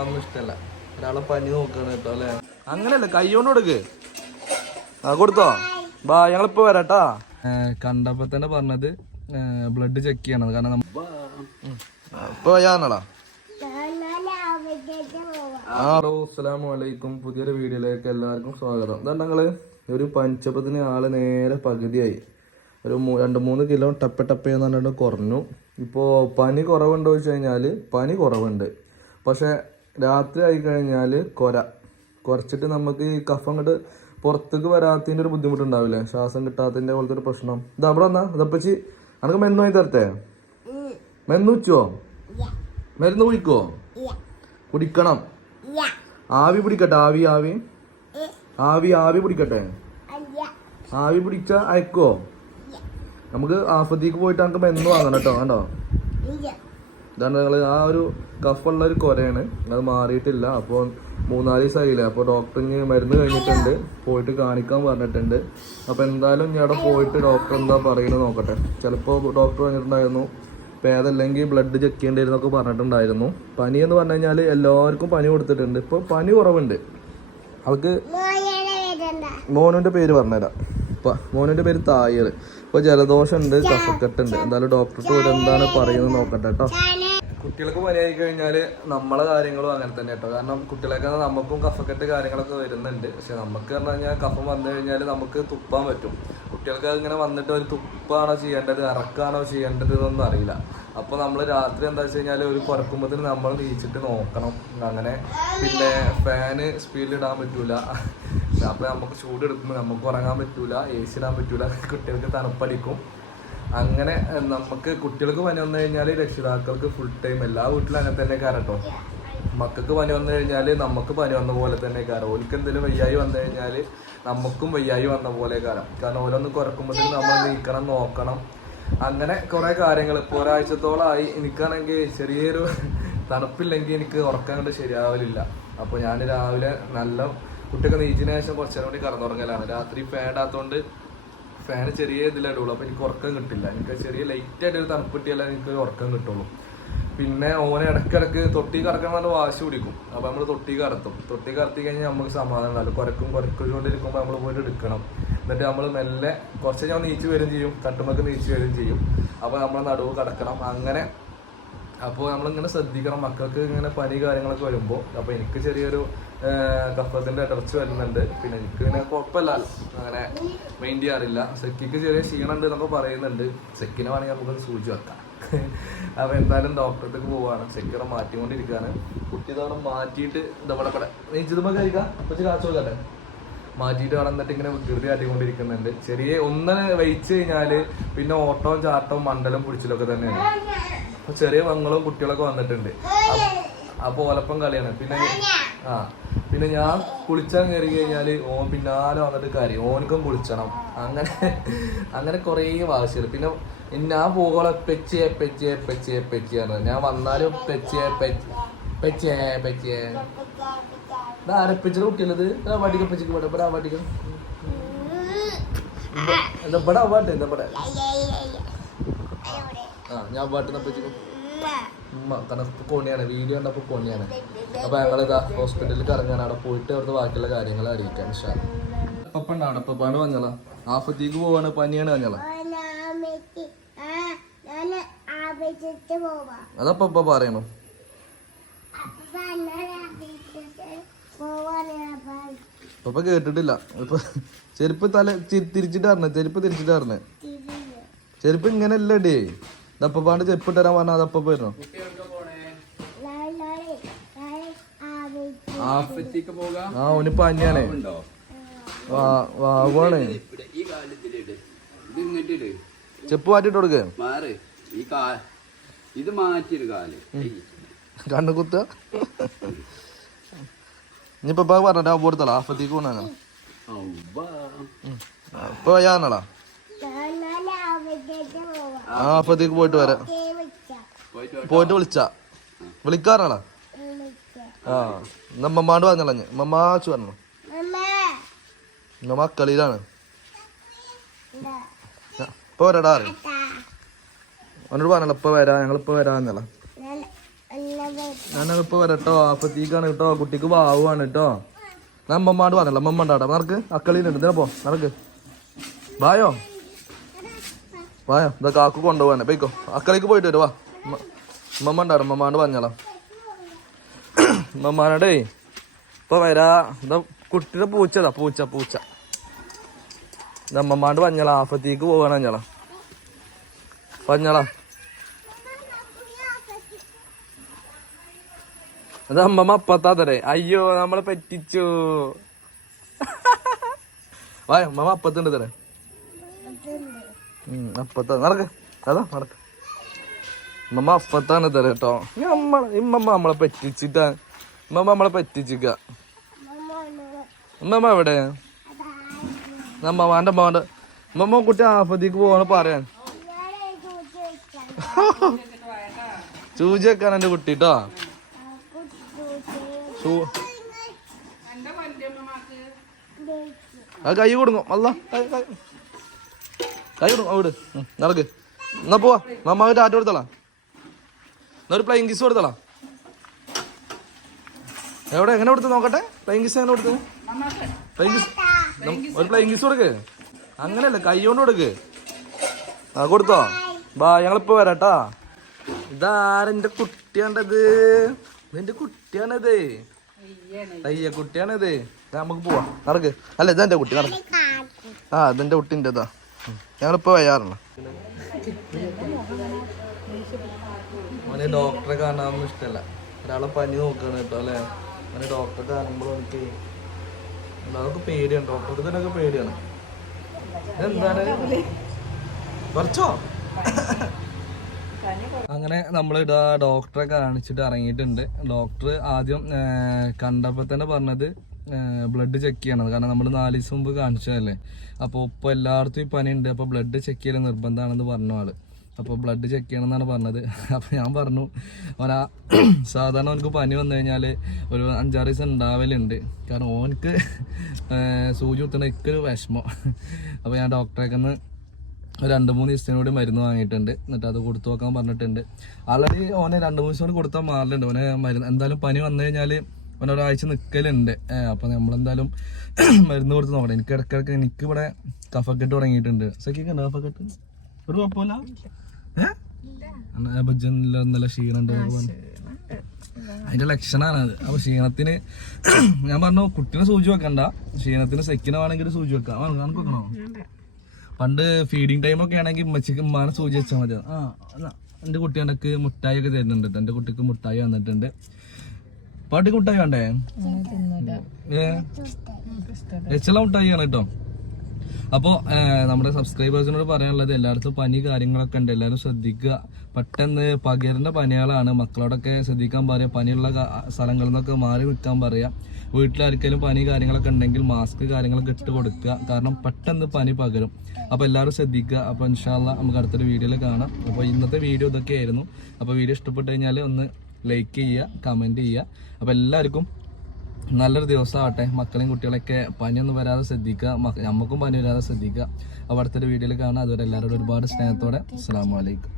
ഒന്നും ഇഷ്ടല്ല. ഒരാളെ പനി നോക്കാണ് കേട്ടോ അല്ലെ? അങ്ങനെയല്ല കൈകൊണ്ട് കൊടുക്ക്. ആ കൊടുത്തോ? ബാ ഞങ്ങളിപ്പോ വരാട്ടാ. കണ്ടപ്പോ തന്നെ പറഞ്ഞത് ബ്ലഡ് ചെക്ക് ചെയ്യണത് കാരണം ഇപ്പൊ വയ്യാന്നടാ ഹലോ അസ്സലാമു അലൈക്കും പുതിയൊരു വീഡിയോയിലേക്ക് എല്ലാവർക്കും സ്വാഗതം. ഇതാ ഞങ്ങൾ ഒരു പഞ്ചപ്പത്തിന് ആൾ നേരെ പകുതിയായി. ഒരു രണ്ട് മൂന്ന് കിലോ ടപ്പ ടപ്പ എന്ന് പറഞ്ഞിട്ട് കുറഞ്ഞു. ഇപ്പോൾ പനി കുറവുണ്ടോ വെച്ച് കഴിഞ്ഞാൽ പനി കുറവുണ്ട്. പക്ഷെ രാത്രി ആയി കഴിഞ്ഞാൽ കൊര. കുറച്ചിട്ട് നമുക്ക് ഈ കഫം അങ്ങോട്ട് പുറത്തേക്ക് വരാത്തതിന്റെ ഒരു ബുദ്ധിമുട്ടുണ്ടാവില്ലേ? ശ്വാസം കിട്ടാത്തതിന്റെ പോലത്തെ ഒരു പ്രശ്നം. ഇത് അവിടെ വന്നാ. ഇതപ്പച്ചി അനക്ക് മെന്നു വാങ്ങി തരട്ടെ? മെന്നു വെച്ചോ മരുന്ന് കുടിക്കോ? കുടിക്കണം. ആവി പിടിക്കട്ടെ. ആവി ആവി. ആവി ആവി പിടിക്കട്ടെ. ആവി പിടിച്ച അയക്കോ? നമുക്ക് ആഫത്തേക്ക് പോയിട്ട് അനക്ക് മെന്നു വാങ്ങണം കേട്ടോ. കണ്ടോ? ഇതാണ് ഞങ്ങൾ ആ ഒരു കഫുള്ള ഒരു കുരയാണ്. അത് മാറിയിട്ടില്ല. അപ്പോൾ മൂന്നാൽ ദിവസമായില്ല അപ്പോൾ ഡോക്ടറിന് മരുന്ന് കഴിഞ്ഞിട്ടുണ്ട്. പോയിട്ട് കാണിക്കാൻ പറഞ്ഞിട്ടുണ്ട്. അപ്പോൾ എന്തായാലും ഞാൻ അവിടെ പോയിട്ട് ഡോക്ടർ എന്താ പറയുന്നത് നോക്കട്ടെ. ചിലപ്പോൾ ഡോക്ടർ പറഞ്ഞിട്ടുണ്ടായിരുന്നു. ഭേദമല്ലെങ്കിൽ ബ്ലഡ് ചെക്ക് ചെയ്യേണ്ടിയിരുന്നൊക്കെ പറഞ്ഞിട്ടുണ്ടായിരുന്നു. പനി എന്ന് പറഞ്ഞു കഴിഞ്ഞാൽ എല്ലാവർക്കും പനി കൊടുത്തിട്ടുണ്ട്. ഇപ്പോൾ പനി കുറവുണ്ട്. അവൾക്ക് മോനുവിന്റെ പേര് പറഞ്ഞുതരാം. മോനുവിന്റെ പേര് തായർ. ഇപ്പോൾ ജലദോഷമുണ്ട് കഫക്കെട്ടുണ്ട്. എന്തായാലും പോയിട്ട് എന്താണ് പറയുന്നത് നോക്കട്ടെ കേട്ടോ കുട്ടികൾക്ക് പനിയായി കഴിഞ്ഞാൽ നമ്മളെ കാര്യങ്ങളും അങ്ങനെ തന്നെ കേട്ടോ. കാരണം കുട്ടികളൊക്കെ നമുക്കും കഫക്കെട്ട് കാര്യങ്ങളൊക്കെ വരുന്നുണ്ട്. പക്ഷെ നമുക്ക് പറഞ്ഞു കഴിഞ്ഞാൽ കഫം വന്നു കഴിഞ്ഞാൽ നമുക്ക് തുപ്പാൻ പറ്റും. കുട്ടികൾക്ക് ഇങ്ങനെ വന്നിട്ട് ഒരു തുപ്പാണോ ചെയ്യേണ്ടത് ഇറക്കാണോ ചെയ്യേണ്ടത് എന്നൊന്നും അറിയില്ല. അപ്പോൾ നമ്മൾ രാത്രി എന്താ വെച്ച് കഴിഞ്ഞാൽ ഒരു കുറക്കുമ്പോൾ നമ്മൾ നീച്ചിട്ട് നോക്കണം. അങ്ങനെ പിന്നെ ഫാന് സ്പീഡിൽ ഇടാൻ പറ്റൂല. അപ്പോൾ നമുക്ക് ചൂടെടുക്കുമ്പോൾ നമുക്ക് ഉറങ്ങാൻ പറ്റൂല എ സി ഇടാൻ പറ്റൂല. കുട്ടികൾക്ക് തണുപ്പടിക്കും. അങ്ങനെ നമുക്ക് കുട്ടികൾക്ക് പനി വന്നു കഴിഞ്ഞാൽ രക്ഷിതാക്കൾക്ക് ഫുൾ ടൈം എല്ലാ വീട്ടിലും അങ്ങനെ തന്നെ കാരട്ടോ മക്കൾക്ക് പനി വന്നു കഴിഞ്ഞാൽ നമുക്ക് പനി വന്ന പോലെ തന്നെ കയറാം ഓൽക്ക് എന്തെങ്കിലും വയ്യായി വന്നു കഴിഞ്ഞാൽ നമുക്കും വയ്യായി വന്ന പോലെ കാരം കാരണം ഓരോന്ന് കുറക്കുമ്പോഴത്തേക്കും നമ്മൾ നീക്കണം നോക്കണം. അങ്ങനെ കുറേ കാര്യങ്ങൾ ഇപ്പോൾ ഒരാഴ്ചത്തോളമായി എനിക്കാണെങ്കിൽ ചെറിയൊരു തണുപ്പില്ലെങ്കിൽ എനിക്ക് ഉറക്കാൻ കണ്ട് ശരിയാവലില്ല. അപ്പോൾ ഞാൻ രാവിലെ നല്ല കുട്ടിയൊക്കെ നീച്ചിന് ശേഷം കുറച്ചു നേരം കൂടി കറന്നുറങ്ങലാണ് രാത്രി ഫാൻ ഫാൻ ചെറിയ ഇതിലിടുള്ളൂ അപ്പോൾ എനിക്ക് ഉറക്കം കിട്ടില്ല. എനിക്ക് ചെറിയ ലൈറ്റ് ആയിട്ട് ഒരു തണുപ്പ് കിട്ടിയാലേ എനിക്ക് ഉറക്കം കിട്ടുള്ളൂ. പിന്നെ ഓനെ ഇടക്കിടക്ക് തൊട്ടി കറക്കണം നല്ല വാശി പിടിക്കും. അപ്പോൾ നമ്മൾ തൊട്ടി കറത്തും. തൊട്ടി കറത്തി കഴിഞ്ഞാൽ നമുക്ക് സമാധാനം ഉണ്ടാവും കുരക്കും കുരക്കൊണ്ടിരിക്കുമ്പോൾ നമ്മൾ പോയിട്ട് എടുക്കണം. എന്നിട്ട് നമ്മൾ മെല്ലെ കുറച്ച് ഞാൻ നീച്ച് വരും ചെയ്യും. കട്ടുമൊക്കെ നീച്ച് വരും ചെയ്യും. അപ്പോൾ നമ്മൾ നടുവ് കടക്കണം. അങ്ങനെ അപ്പോൾ നമ്മളിങ്ങനെ ശ്രദ്ധിക്കണം. മക്കൾക്ക് ഇങ്ങനെ പനി കാര്യങ്ങളൊക്കെ വരുമ്പോൾ അപ്പോൾ എനിക്ക് ചെറിയൊരു കഫത്തിന്റെ ഇടർച്ച വരുന്നുണ്ട്. പിന്നെ എനിക്ക് പിന്നെ കുഴപ്പമില്ല. അങ്ങനെ മെയിൻ ചെയ്യാറില്ല. സെക്കിക്ക് ചെറിയ ക്ഷീണമുണ്ട് എന്നൊക്കെ പറയുന്നുണ്ട്. സെക്കിനെ വേണമെങ്കിൽ നമുക്കൊന്ന് സൂചി വെക്കാം. അപ്പോൾ എന്തായാലും ഡോക്ടറത്തേക്ക് പോവാണ്. സെക്കിനെ മാറ്റിക്കൊണ്ടിരിക്കുകയാണ്. കുട്ടി തവണ മാറ്റിയിട്ട് ഇതവിടെ പടം നെയ്ച്ചതുമ്പോൾ കഴിക്കാം കുറച്ച് കാച്ചു കൊടുക്കട്ടെ? മാറ്റിയിട്ട് കടന്നിട്ട് ഇങ്ങനെ വികൃതി കാട്ടിക്കൊണ്ടിരിക്കുന്നുണ്ട്. ചെറിയ ഒന്നര വഹിച്ചു കഴിഞ്ഞാൽ പിന്നെ ഓട്ടവും ചാട്ടവും മണ്ഡലം പിടിച്ചിലൊക്കെ തന്നെയാണ്. ചെറിയ മങ്ങളും കുട്ടികളൊക്കെ വന്നിട്ടുണ്ട്. അപ്പ- ഓലപ്പം കളിയാണ്. പിന്നെ ആ പിന്നെ ഞാൻ കുളിച്ചാൻ കയറി കഴിഞ്ഞാൽ ഓൻ പിന്നാലെ വന്നിട്ട് കാര്യം. ഓനക്കും കുളിച്ചണം. അങ്ങനെ അങ്ങനെ കുറേ വാശികൾ പിന്നെ ഞാൻ പോകോളെ പെച്ചേ പെച്ചേ പെച്ചേ പെച്ചിയാണ് ഞാൻ വന്നാലും പെച്ചേ പെച്ചേ പെച്ചേ ആരപ്പിച്ചിട്ട് കുട്ടിയുള്ളത് വടിക്ക പച്ചിക്ക് ഇവിടെ. ഇവിടെ വടിക്ക എന്താ ഇവിടെ എന്താ ഇവിടെ. ആ ഞാൻ പാട്ടിനെ പറ്റിക്കും ഉമ്മ. കാരണം കോണിയാണ് വീഡിയോ കണ്ടപ്പോ കോണിയാണ്. അപ്പൊ ഞങ്ങൾ ഹോസ്പിറ്റലിൽ ഇറങ്ങാൻ അവിടെ പോയിട്ട് അവിടുത്തെ ബാക്കിയുള്ള കാര്യങ്ങൾ അറിയിക്കാൻ അപ്പണ്ടാണ് അപ്പപ്പാണ്ട് വന്നല ആഫത്തേക്ക് പോവാണ് പനിയാണ് വന്നല അതപ്പ പറയണു. ഇപ്പൊ കേട്ടിട്ടില്ല. ഇപ്പൊ ചെരുപ്പ് തല തിരിച്ചിട്ട് പറഞ്ഞ ചെരുപ്പ് തിരിച്ചിട്ട് പറഞ്ഞ ചെരുപ്പ് ഇങ്ങനെ അല്ലടേ ഇതപ്പാണ്ട് ചെരുപ്പ് തരാൻ പറഞ്ഞ അതപ്പ പോയിരുന്നു? ആ ഓന് പനിയാണ് വാവാണ് ചെപ്പ് മാറ്റിട്ട് കൊടുക്ക. ഇത് മാറ്റിയൊരു കാൽ. കണ്ണു കുത്ത. ഇനിയിപ്പൊ പറഞ്ഞ കൊടുത്തല? ആഫത്തേക്ക് പോണ. ഇപ്പൊ ഞാനടാ ആ അപ്പത്തേക്ക് പോയിട്ട് വരാം. പോയിട്ട് വിളിച്ച. വിളിക്കാറാണോ? ആ എന്നാ മമ്മാണ്ട് പറഞ്ഞളഞ്ഞ് മമ്മാച്ചു പറഞ്ഞു? നമ്മ കളിയിലാണ്. ഇപ്പൊ വരടാ അവനോട് പറഞ്ഞല്ലോ ഇപ്പൊ വരാ ഞങ്ങൾ ഇപ്പൊ വരാന്നല്ല ഞാനിപ്പോ വരട്ടോ അപ്പത്തേക്കാണ് കേട്ടോ കുട്ടിക്ക് വാവുവാണ് കേട്ടോ. ഞാൻ അമ്മമ്മാട് പറഞ്ഞല്ലോ അമ്മമ്മ ഉണ്ടാട്ടെ നടക്ക് അക്കളിയിലുണ്ട് ഇതിനെ പോ നടക്ക് വായോ? വായോ ഇതാ കാക്കു കൊണ്ടുപോകാനെ പോയിക്കോ. അക്കളേക്ക് പോയിട്ട് വരും വാ. ഉമ്മ- ഉമ്മമ്മ ഉണ്ടാവും ഉമ്മമ്മാണ്ട് പറഞ്ഞോളാം. ഉമ്മമ്മാനോടേ ഇപ്പൊ വരാ. എന്താ കുട്ടിയുടെ പൂച്ചതാ പൂച്ച പൂച്ച. ഇത് അമ്മമ്മാണ്ട് പറഞ്ഞോളാ ആഫത്തേക്ക് പോവാണ് പറഞ്ഞോളാം. പറഞ്ഞോളാം. അത് അമ്മമ്മ അപ്പത്താതരേ അയ്യോ നമ്മളെ പറ്റിച്ചു. വായ അമ്മമ്മ അപ്പത്തുണ്ട് തരേ. അപ്പത്താ നടക്ക്. അതാ അപ്പത്താണ് തരാം കേട്ടോ. നമ്മളെ ഇമ്മമ്മ നമ്മളെ പറ്റിച്ചിട്ട. ഇമ്മമ്മ നമ്മളെ പറ്റിച്ചിക്ക. അമ്മമ്മ എവിടെ? അമ്മമാന്റെ അമ്മമാന്റെ അമ്മമ്മ കുട്ടി ആഫത്തേക്ക് പോവാണ് പറയാൻ. ചൂചി വെക്കാൻ എന്റെ കുട്ടി കേട്ടോ ചൂ- ആ കൈ കൊടുങ്ങും. അല്ല കൈ അവിടെ നടക്ക്. എന്നാ പോവാ. നമ്മ ആറ്റം എടുത്തോളാം എന്നാ ഒരു പ്ലെയിൻ കിസ് കൊടുത്തളാം. എവിടെ? എങ്ങനെ കൊടുത്ത് നോക്കട്ടെ. പ്ലെയിൻ കിസ് എങ്ങനെ കൊടുത്ത് പ്ലെയിൻ കിസ് ഒരു പ്ലെയിൻ കിസ് കൊടുക്ക്. അങ്ങനെയല്ല കൈ കൊണ്ട് കൊടുക്ക്. ആ കൊടുത്തോ. ബാ ഞങ്ങളിപ്പോ വരാട്ടാ. ഇതാരെ കുട്ടിയാണ്ടത് എന്റെ കുട്ടിയാണത്? അയ്യ കുട്ടിയാണത്. നമുക്ക് പോവാ. നടക്ക്. അല്ല ഇതാ എന്റെ കുട്ടി നടക്ക്. ആ ഇതെന്റെ കുട്ടിന്റെ ഇതാ ഞങ്ങളിപ്പോ വയ്യാറുണ്ട് അവന് ഡോക്ടറെ കാണാനൊന്നും ഇഷ്ടല്ല. ഒരാളെ പനി നോക്കാണ് കേട്ടോ അല്ലേ? അവന് ഡോക്ടറെ കാണുമ്പോൾ എനിക്ക് അതൊക്കെ പേടിയാണ്. ഡോക്ടർക്ക് ഇതിനൊക്കെ പേടിയാണ്. എന്താണ് കുറച്ചോ അങ്ങനെ നമ്മൾ ഇതാ ഡോക്ടറെ കാണിച്ചിട്ട് ഇറങ്ങിയിട്ടുണ്ട്. ഡോക്ടർ ആദ്യം കണ്ടപ്പോൾ തന്നെ പറഞ്ഞത് ബ്ലഡ് ചെക്ക് ചെയ്യണം കാരണം നമ്മൾ നാല് ദിവസം മുമ്പ് കാണിച്ചതല്ലേ. അപ്പോൾ ഇപ്പോൾ എല്ലായിടത്തും ഈ പനിയുണ്ട്. അപ്പോൾ ബ്ലഡ് ചെക്ക് ചെയ്യൽ നിർബന്ധമാണെന്ന് പറഞ്ഞു ആൾ. അപ്പോൾ ബ്ലഡ് ചെക്ക് ചെയ്യണം എന്നാണ് പറഞ്ഞത്. അപ്പോൾ ഞാൻ പറഞ്ഞു ഓനാ സാധാരണ അവനക്ക് പനി വന്നു കഴിഞ്ഞാൽ ഒരു അഞ്ചാറ് ദിവസം ഉണ്ടാവലുണ്ട്. കാരണം ഓനക്ക് സൂചി കുത്തണ ഇക്കൊരു വിഷമം. അപ്പോൾ ഞാൻ ഡോക്ടറേക്ക് ഒന്ന് ഒരു രണ്ട് മൂന്ന് ദിവസത്തിന് കൂടി മരുന്ന് വാങ്ങിയിട്ടുണ്ട്. എന്നിട്ട് അത് കൊടുത്തു നോക്കാൻ പറഞ്ഞിട്ടുണ്ട്. ആൾറെഡി ഓനെ രണ്ട് മൂന്ന് ദിവസം കൊടുത്താൽ മാറലുണ്ട്. ഓനെ മരുന്ന് എന്തായാലും പനി വന്നു കഴിഞ്ഞാൽ ഓനെ ഒരാഴ്ച നിൽക്കലുണ്ട് അപ്പം നമ്മളെന്തായാലും മരുന്ന് കൊടുത്ത് നോക്കണം എനിക്ക് ഇടയ്ക്കിടയ്ക്ക് എനിക്ക് ഇവിടെ കഫക്കെട്ട് തുടങ്ങിയിട്ടുണ്ട്. ഉണ്ടോ കഫക്കെട്ട്? ഒരു കുഴപ്പമില്ല? ഏഹ് ഭജനില്ല നല്ല ക്ഷീണുണ്ട് അതിന്റെ ലക്ഷണമാണ് അത്. അപ്പൊ ക്ഷീണത്തിന് ഞാൻ പറഞ്ഞു കുട്ടീനെ സൂചി വെക്കണ്ട. ക്ഷീണത്തിന് സെക്കിനെ വേണമെങ്കിൽ സൂചി വെക്കാം. നമുക്ക് വെക്കണോ? പണ്ട് ഫീഡിങ് ടൈം ഒക്കെ ആണെങ്കിൽ ഉമ്മച്ചിക്ക് ഉമ്മാനെ സൂചി വെച്ചാൽ മതി ആ അല്ല എന്റെ കുട്ടി എനിക്ക് മുട്ടായി ഒക്കെ തരുന്നുണ്ട്. എന്റെ കുട്ടിക്ക് മുട്ടായി വന്നിട്ടുണ്ട് പാട്ടിക്ക് മുട്ടായി വേണ്ടേ? മുട്ടായി ആണ് കേട്ടോ. അപ്പോൾ നമ്മുടെ സബ്സ്ക്രൈബേഴ്സിനോട് പറയാനുള്ളത് എല്ലായിടത്തും പനി കാര്യങ്ങളൊക്കെ ഉണ്ട്. എല്ലാവരും ശ്രദ്ധിക്കുക. പെട്ടെന്ന് പകരുന്ന പനികളാണ്. മക്കളോടൊക്കെ ശ്രദ്ധിക്കാൻ പറയുക പനിയുള്ള സ്ഥലങ്ങളിൽ നിന്നൊക്കെ മാറി നിൽക്കാൻ പറയുക വീട്ടിലാർക്കെങ്കിലും പനി കാര്യങ്ങളൊക്കെ ഉണ്ടെങ്കിൽ മാസ്ക് കാര്യങ്ങളൊക്കെ ഇട്ട് കൊടുക്കുക. കാരണം പെട്ടെന്ന് പനി പകരും. അപ്പോൾ എല്ലാവരും ശ്രദ്ധിക്കുക. അപ്പോൾ ഇൻഷാല്ല നമുക്ക് അടുത്തൊരു വീഡിയോയിൽ കാണാം. അപ്പോൾ ഇന്നത്തെ വീഡിയോ ഇതൊക്കെ ആയിരുന്നു അപ്പോൾ വീഡിയോ ഇഷ്ടപ്പെട്ട് കഴിഞ്ഞാൽ ഒന്ന് ലൈക്ക് ചെയ്യുക കമന്റ് ചെയ്യുക. അപ്പോൾ എല്ലാവർക്കും നല്ലൊരു ദിവസമാവട്ടെ മക്കളെയും കുട്ടികളൊക്കെ പനിയൊന്നും വരാതെ ശ്രദ്ധിക്കുക. മക്ക- നമുക്കും പനി വരാതെ ശ്രദ്ധിക്കുക. അപ്പോൾ അടുത്തൊരു വീഡിയോയിൽ കാണാം. അതുവരെ എല്ലാവരോടും ഒരുപാട് സ്നേഹത്തോടെ. അസ്സാം വലൈക്കും